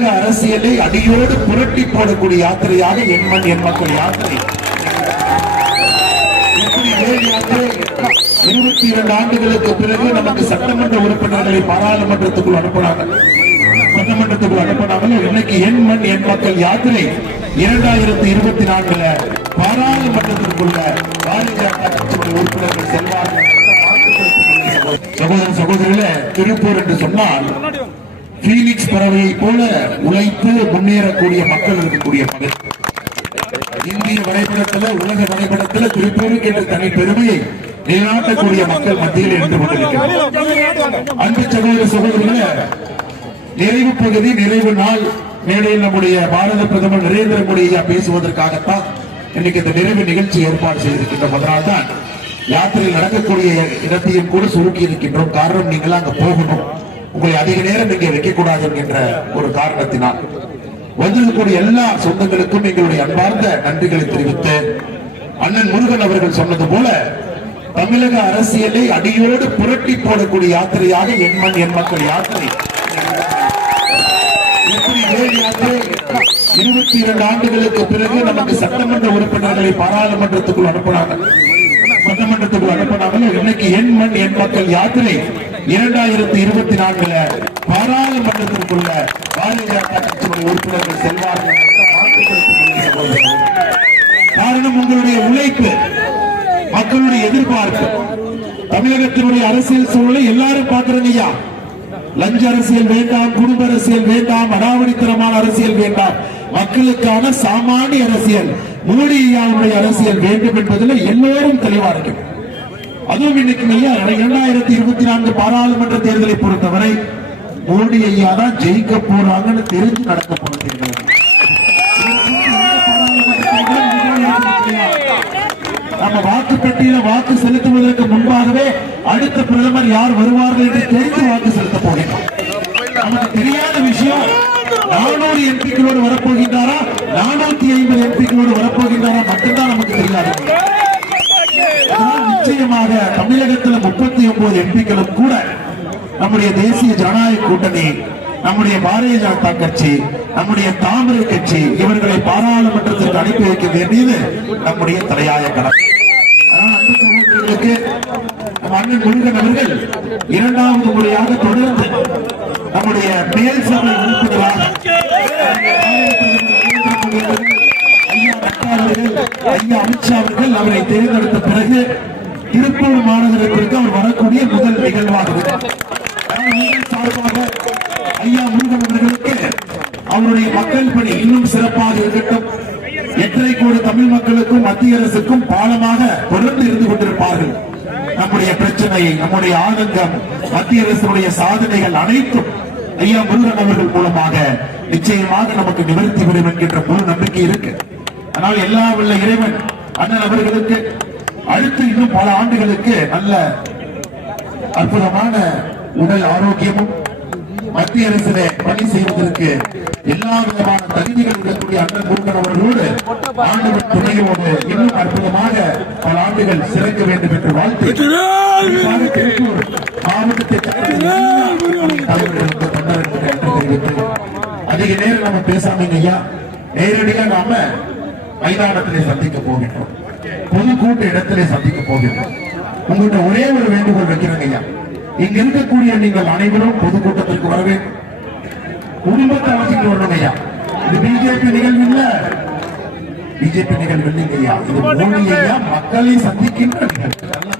தமிழக அரசியலை அடியோடு புரட்டி போடக்கூடிய யாத்திரையாக என் என் மக்கள் யாத்திரை. இருபத்தி இரண்டு ஆண்டுகளுக்கு பிறகு நமக்கு சட்டமன்ற உறுப்பினர்களை பாராளுமன்றத்துக்குள் அனுப்பினாங்க. சட்டமன்றத்துக்குள் அனுப்பினாங்க இன்னைக்கு என் மண் என் மக்கள் யாத்திரை இரண்டாயிரத்தி இருபத்தி நான்குல பாராளுமன்றத்திற்குள்ள பாரதிய ஜனதா கட்சியுடைய உறுப்பினர்கள் செல்வார்கள். சகோதர சகோதரிகளே திருப்பூர் என்று சொன்னால் பீனிக்ஸ் பறவையை போல உழைத்து முன்னேறக்கூடிய மக்கள் இருக்கக்கூடிய மகள் இந்திய வரைபடத்துல உலக வரைபடத்துல திருப்பூருக்கு என்ற தனி பெருமையை நிலைநாட்டக்கூடிய மக்கள் மத்தியில் என்று கொண்டிருக்கிறார் அன்பு சகோதர சகோதரிகளே நிறைவு பகுதி நிறைவு நாள் மேடையில் நம்முடைய பாரத பிரதமர் நரேந்திர மோடி ஐயா பேசுவதற்காகத்தான் இன்னைக்கு இந்த நிறைவு நிகழ்ச்சி ஏற்பாடு செய்திருக்கின்றோம் அதனால்தான் யாத்திரை நடக்கக்கூடிய இடத்தையும் கூட சுருக்கி இருக்கின்றோம் காரணம் நீங்கள் அங்க போகணும். உங்களை அதிக நேரம் இங்கே வைக்கக்கூடாது என்கின்ற ஒரு காரணத்தினால். வந்திருக்கக்கூடிய எல்லா சொந்தங்களுக்கும் எங்களுடைய அன்பார்ந்த நன்றிகளை தெரிவித்து அண்ணன் முருகன் அவர்கள் சொன்னது போல தமிழக அரசியலை அடியோடு புரட்டி போடக்கூடிய யாத்திரையாக எண்மண் எண் என் மக்கள் யாத்திரை. யாத்திரை இருபத்தி இரண்டு ஆண்டுகளுக்கு பிறகு நமக்கு சட்டமன்ற உறுப்பினர்களை பாராளுமன்றத்துக்குள் அனுப்பினார்கள். சட்டமன்றத்துக்குள் அனுப்பினார்கள். இன்னைக்கு எண் மண் என் மக்கள் யாத்திரை இரண்டாயிரத்தி இருபத்தி நான்குல பாராளுமன்றத்திற்குள்ள பாரதிய ஜனதா கட்சியுடைய உறுப்பினர்கள் செல்வார்கள் காரணம் உங்களுடைய உழைப்பு மக்களுடைய எதிர்பார்ப்பு. தமிழகத்தினுடைய அரசியல் சூழலை எல்லாரும் பார்க்கிறோம் ஐயா. லஞ்ச அரசியல் வேண்டாம் குடும்ப அரசியல் வேண்டாம் அடாவடித்தனமான அரசியல் வேண்டாம். மக்களுக்கான சாமானிய அரசியல் மோடி ஐயாவுடைய அரசியல் வேண்டும் என்பதில் எல்லோரும் தெளிவாக இருக்கும் அதுவும் இன்னைக்கு இரண்டாயிரத்தி இருபத்தி நான்கு பாராளுமன்ற தேர்தலை பொறுத்தவரை மோடி ஐயா தான் ஜெயிக்க போறாங்கன்னு தெரிஞ்சு நடக்க போற தேர்தல். நம்ம வாக்குப்பட்டியல வாக்கு செலுத்துவதற்கு முன்பாகவே அடுத்த பிரதமர் யார் வருவார்கள் என்று தெரிந்து வாக்கு செலுத்த போகிறோம். நமக்கு தெரியாத விஷயம் நானூறு எம்பிக்களோடு வரப்போகின்றாரா? நானூத்தி ஐம்பது எம்பிக்களோடு வரப்போகின்றாரா? மட்டும் நமக்கு தெரியாது அதனால் நிச்சயமாக தமிழகத்தில் முப்பத்தி ஒன்பது எம்பிக்களும் கூட நம்முடைய தேசிய ஜனநாயக கூட்டணி நம்முடைய பாரதிய ஜனதா கட்சி நம்முடைய தாமரை கட்சி இவர்களை பாராளுமன்றத்திற்கு அனுப்பி வைக்க வேண்டியது நம்முடைய தலையாய கணக்கு அண்ணன் முருகன் அவர்கள் இரண்டாவது முறையாக தொடர்ந்து நம்முடைய மேல் சபை உறுப்பினராக ஐயா ஐயா அமித்ஷா அவர்கள் அவரை தேர்ந்தெடுத்த பிறகு திருப்பூர் மாநகரத்திற்கு அவர் வரக்கூடிய முதல் நிகழ்வாக சார்பாக ஐயா முருகன் அவர்களுக்கு அவருடைய மக்கள் பணி இன்னும் சிறப்பாக இருக்கட்டும். எட்டரை கோடி தமிழ் மக்களுக்கும் மத்திய அரசுக்கும் பாலமாக தொடர்ந்து இருந்து கொண்டிருப்பார்கள். நம்முடைய பிரச்சனை நம்முடைய ஆதங்கம் மத்திய அரசுடைய சாதனைகள் அனைத்தும் ஐயா முருகன் அவர்கள் மூலமாக நிச்சயமாக நமக்கு நிவர்த்தி பெறும் என்கின்ற முழு நம்பிக்கை இருக்கு. ஆனால் எல்லா உள்ள இறைவன் அண்ணன் அவர்களுக்கு அடுத்து இன்னும் பல ஆண்டுகளுக்கு நல்ல அற்புதமான உடல் ஆரோக்கியமும் மத்திய அரசிலே பணி செய்வதற்கு எல்லா விதமான தகுதிகள் இருக்கக்கூடிய அண்ணன் முருகன் அவர்களோடு ஆண்டவர் துணையோடு இன்னும் அற்புதமாக பல ஆண்டுகள் சிறக்க வேண்டும் என்று வாழ்த்து. மாவட்டத்தை அதிக நேரம் நம்ம பேசாமீங்க ஐயா நேரடியா நாம மைதானத்திலே சந்திக்க போகின்றோம். பொதுக்கூட்ட இடத்திலே சந்திக்க போகின்றோம் உங்கள்கிட்ட ஒரே ஒரு வேண்டுகோள் வைக்கிறேங்க ஐயா. இங்க இருக்கக்கூடிய நீங்கள் அனைவரும் பொதுக்கூட்டத்திற்கு வர வேண்டும். குடும்பத்தை அழைச்சிட்டு வரணும் ஐயா. இது பிஜேபி நிகழ்வு இல்ல. பிஜேபி நிகழ்வு இல்லைங்க ஐயா. இது மோடி ஐயா மக்களை சந்திக்கின்ற நிகழ்வு.